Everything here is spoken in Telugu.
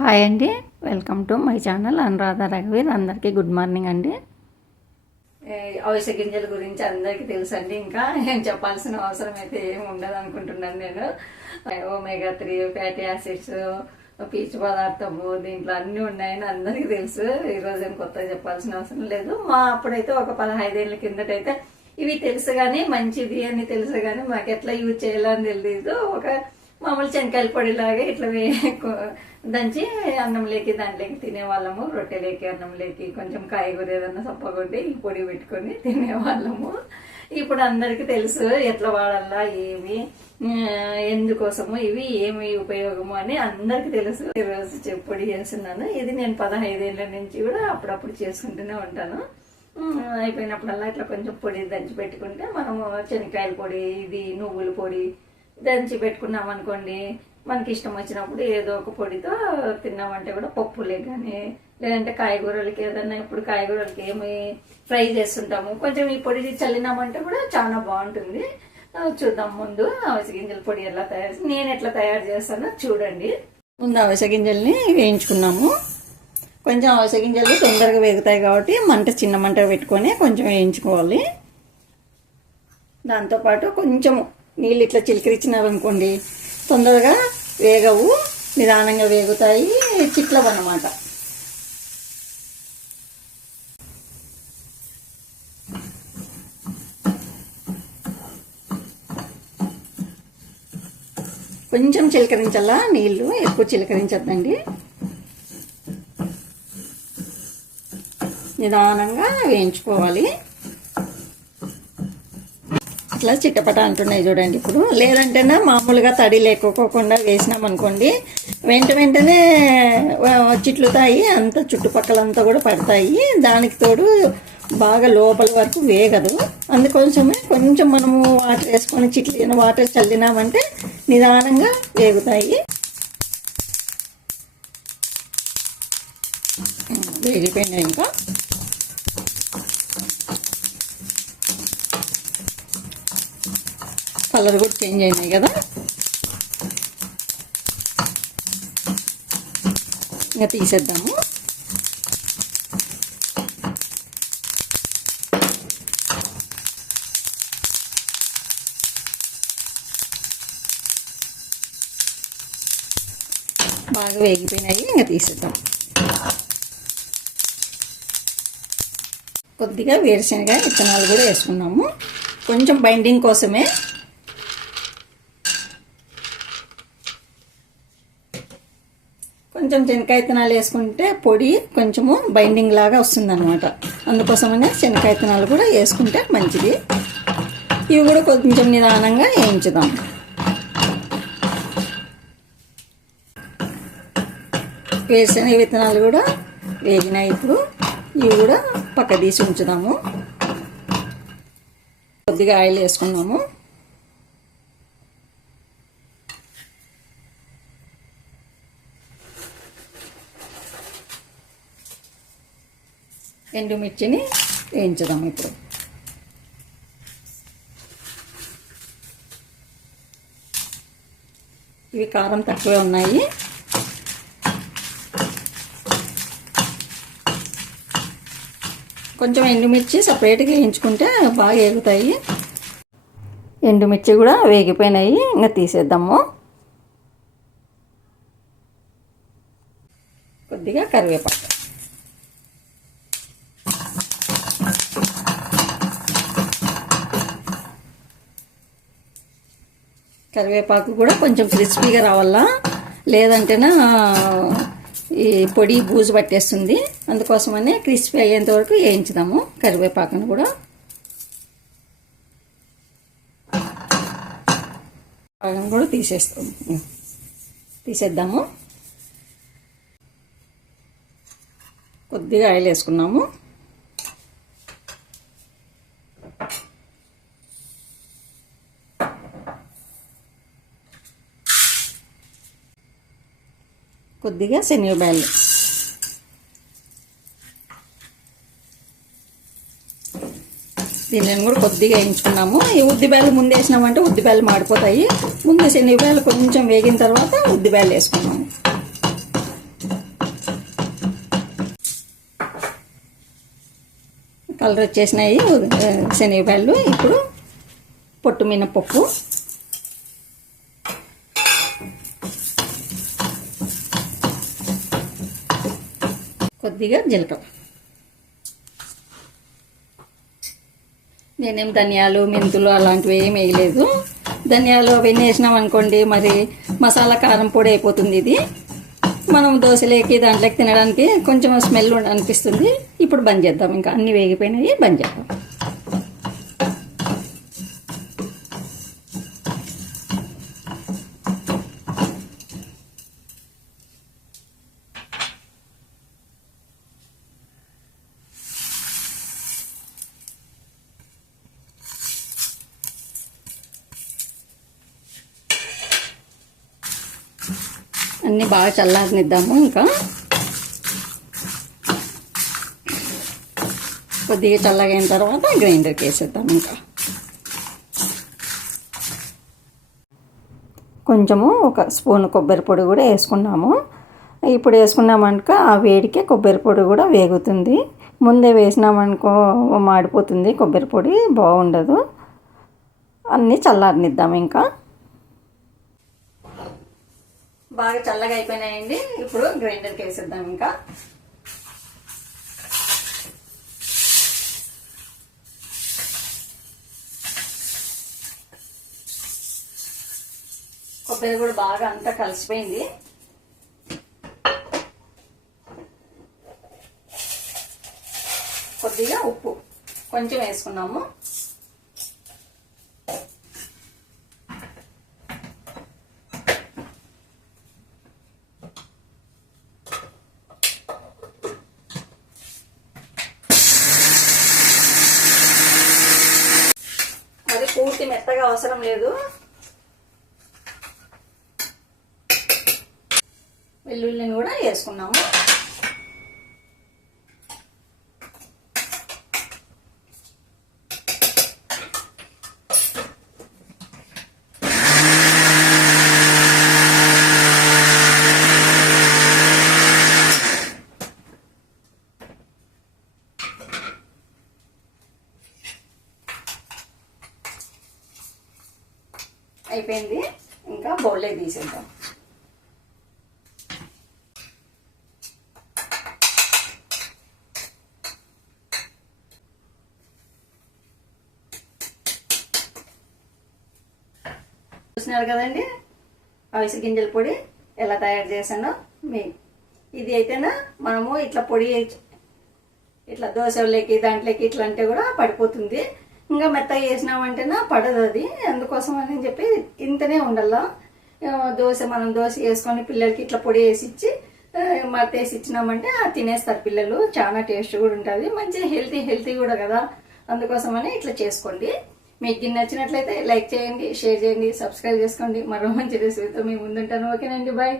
హాయ్ అండి, welcome to my channel Anuradha రఘువీర్. అందరికీ గుడ్ మార్నింగ్ అండి. అవిసె గింజల గురించి అందరికీ తెలుసండి. ఇంకా ఏం చెప్పాల్సిన అవసరం అయితే ఏమి ఉండదు అనుకుంటున్నాను నేను. ఒమేగా 3 ఫ్యాటీ యాసిడ్స్, పీచు పదార్థము దీంట్లో అన్నీ ఉన్నాయని అందరికీ తెలుసు. ఈరోజు ఏం కొత్తగా చెప్పాల్సిన అవసరం లేదు. మా అప్పుడైతే ఒక 15 ఏళ్ళ కిందటైతే ఇవి తెలుసు కానీ మంచిది అని తెలుసు కానీ మాకు ఎట్లా యూజ్ చేయాలని తెలియదు. ఒక మామూలు శనకాయల పొడిలాగా ఇట్లా దంచి అన్నంలోకి దాంట్లోకి తినేవాళ్ళము. రొట్టెలేకి అన్నంలోకి కొంచెం కాయగూర ఏదన్నా సప్పగొట్టి ఈ పొడి పెట్టుకొని తినేవాళ్ళము. ఇప్పుడు అందరికీ తెలుసు ఎట్లా వాడాలా, ఏమి ఎందుకోసము, ఇవి ఏమి ఉపయోగము అని అందరికీ తెలుసు. ఈరోజు పొడి చేస్తున్నాను. ఇది నేను 15 ఏళ్ళ నుంచి కూడా అప్పుడప్పుడు చేసుకుంటూనే ఉంటాను. అయిపోయినప్పుడల్లా ఇట్లా కొంచెం పొడి దంచి పెట్టుకుంటే మనము శనక్కాయల పొడి, ఇది నువ్వుల పొడి దంచి పెట్టుకున్నాం అనుకోండి, మనకి ఇష్టం వచ్చినప్పుడు ఏదో ఒక పొడితో తిన్నామంటే కూడా పప్పులే కానీ లేదంటే కాయగూరలకి ఏదన్నా ఇప్పుడు కాయగూరలకి ఏమి ఫ్రై చేస్తుంటాము, కొంచెం ఈ పొడి చల్లినామంటే కూడా చాలా బాగుంటుంది. చూద్దాం. ముందు అవిసె గింజల పొడి ఎలా నేను ఎట్లా తయారు చేస్తానో చూడండి. ముందు అవిసె గింజల్ని వేయించుకున్నాము. కొంచెం అవిసె గింజలు తొందరగా వేగుతాయి కాబట్టి చిన్న మంట పెట్టుకొని కొంచెం వేయించుకోవాలి. దాంతోపాటు కొంచెం నీళ్ళు ఇట్లా చిలికరించినారనుకోండి తొందరగా వేగవు, నిదానంగా వేగుతాయి, చిట్లవు అన్నమాట. కొంచెం చిలకరించాలా, నీళ్ళు ఎక్కువ చిలకరించద్దండి. నిదానంగా వేయించుకోవాలి. అట్లా చిట్టపట అంటున్నాయి చూడండి. ఇప్పుడు లేదంటేనే మామూలుగా తడి లేకోకుండా వేసినాం అనుకోండి వెంటనే చిట్లుతాయి, అంత చుట్టుపక్కలంతా కూడా పడతాయి. దానికి తోడు బాగా లోపల వరకు వేగదు. అందుకోసమే కొంచెం మనము వాటర్ వేసుకొని చిట్లిన వాటర్ చల్లినామంటే నిదానంగా వేగుతాయి. వేగిపోయినాయి. ఇంకా కలర్ కూడా చేంజ్ అయినాయి కదా. ఇంకా తీసేద్దాము. బాగా వేగిపోయినాయి, ఇంకా తీసేద్దాం. కొద్దిగా వేరుశనగ విత్తనాలు కూడా వేసుకున్నాము, కొంచెం బైండింగ్ కోసమే. కొంచెం శనక్కాయ విత్తనాలు వేసుకుంటే పొడి కొంచెము బైండింగ్ లాగా వస్తుంది అనమాట. అందుకోసమనే శనక్కాయ విత్తనాలు కూడా వేసుకుంటే మంచిది. ఇవి కూడా కొంచెం నిదానంగా వేయించుదాం. వేరుశనగ విత్తనాలు కూడా వేగినాయి. ఇప్పుడు ఇవి కూడా పక్క తీసి ఉంచుదాము. కొద్దిగా ఆయిల్ వేసుకున్నాము. ఎండుమిర్చిని వేయించుదాం. ఇప్పుడు ఇవి కారం తక్కువే ఉన్నాయి. కొంచెం ఎండుమిర్చి సపరేట్గా వేయించుకుంటే బాగా వేగుతాయి. ఎండుమిర్చి కూడా వేగిపోయినాయి, ఇంకా తీసేద్దాము. కొద్దిగా కరివేపాకు, కరివేపాకు కూడా కొంచెం క్రిస్పీగా రావాలా, లేదంటేనా ఈ పొడి బూజు పట్టేస్తుంది. అందుకోసమని క్రిస్పీ అయ్యేంత వరకు వేయించుదాము. కరివేపాకును కూడా తీసేద్దాము. కొద్దిగా ఆయిల్ వేసుకున్నాము. కొద్దిగా శనగబ్యాళ్ళు, దీనిని కూడా కొద్దిగా వేయించుకున్నాము. ఈ ఉద్దిబ్యాళ్ళు ముందు వేసినామంటే ఉద్దిబ్యాళ్ళు మాడిపోతాయి. ముందు శనగబ్యాళ్ళు కొంచెం వేగిన తర్వాత ఉద్దిబ్యాళ్ళు వేసుకున్నాము. కలర్ వచ్చేసినాయి శనగపాయలు. ఇప్పుడు పొట్టు మినపప్పు, కొద్దిగా జీలకర్ర. నేనేం ధనియాలు మెంతులు అలాంటివి ఏం వేయలేదు. ధనియాలు అవన్నీ వేసినాం అనుకోండి మరి మసాలా కారం పొడి అయిపోతుంది. ఇది మనం దోశలేకి దాంట్లోకి తినడానికి కొంచెం స్మెల్ అనిపిస్తుంది. ఇప్పుడు బంద్ చేద్దాం. ఇంకా అన్నీ వేగిపోయినాయి, బంద్ చేద్దాం. అన్నీ బాగా చల్లారనిద్దాము. ఇంకా కొద్దిగా చల్లగైన తర్వాత గ్రైండర్కి వేసేద్దాం. ఇంకా కొంచెము ఒక స్పూన్ కొబ్బరి పొడి కూడా వేసుకున్నాము. ఇప్పుడు వేసుకున్నామనుకో ఆ వేడికే కొబ్బరి పొడి కూడా వేగుతుంది. ముందే వేసినామనుకో మాడిపోతుంది, కొబ్బరి పొడి బాగుండదు. అన్నీ చల్లారనిద్దాము. ఇంకా బాగా చల్లగా అయిపోయినాయండి. ఇప్పుడు గ్రైండర్కి వేసేద్దాం. ఇంకా కొబ్బరి కూడా బాగా అంతా కలిసిపోయింది. కొద్దిగా ఉప్పు కొంచెం వేసుకున్నాము. అది పూర్తి మెత్తగా అవసరం లేదు. వెల్లుల్లిని కూడా వేసుకున్నాము. అయిపోయింది. ఇంకా బౌల్లో తీసేద్దాం. చూస్తున్నారు కదండి అవిసె గింజల పొడి ఎలా తయారు చేశానో. ఇది అయితేనా మనము ఇట్లా పొడి ఇట్లా దోశలోకి దాంట్లోకి ఇట్లా అంటే కూడా పడిపోతుంది. ఇంకా మెత్తగా వేసినామంటేనా పడదు అది. అందుకోసం అని చెప్పి ఇంతనే ఉండాలా. మనం దోశ వేసుకొని పిల్లలకి ఇట్లా పొడి వేసి ఇచ్చి మత్తేసి ఇచ్చినామంటే తినేస్తారు పిల్లలు. చాలా టేస్ట్ కూడా ఉంటుంది, మంచి హెల్తీ కూడా కదా. అందుకోసమని ఇట్లా చేసుకోండి. మీకు నచ్చినట్లయితే లైక్ చేయండి, షేర్ చేయండి, సబ్స్క్రైబ్ చేసుకోండి. మరో మంచి రెసిపీతో మీ ముందుంటాను. ఓకేనండి, బాయ్.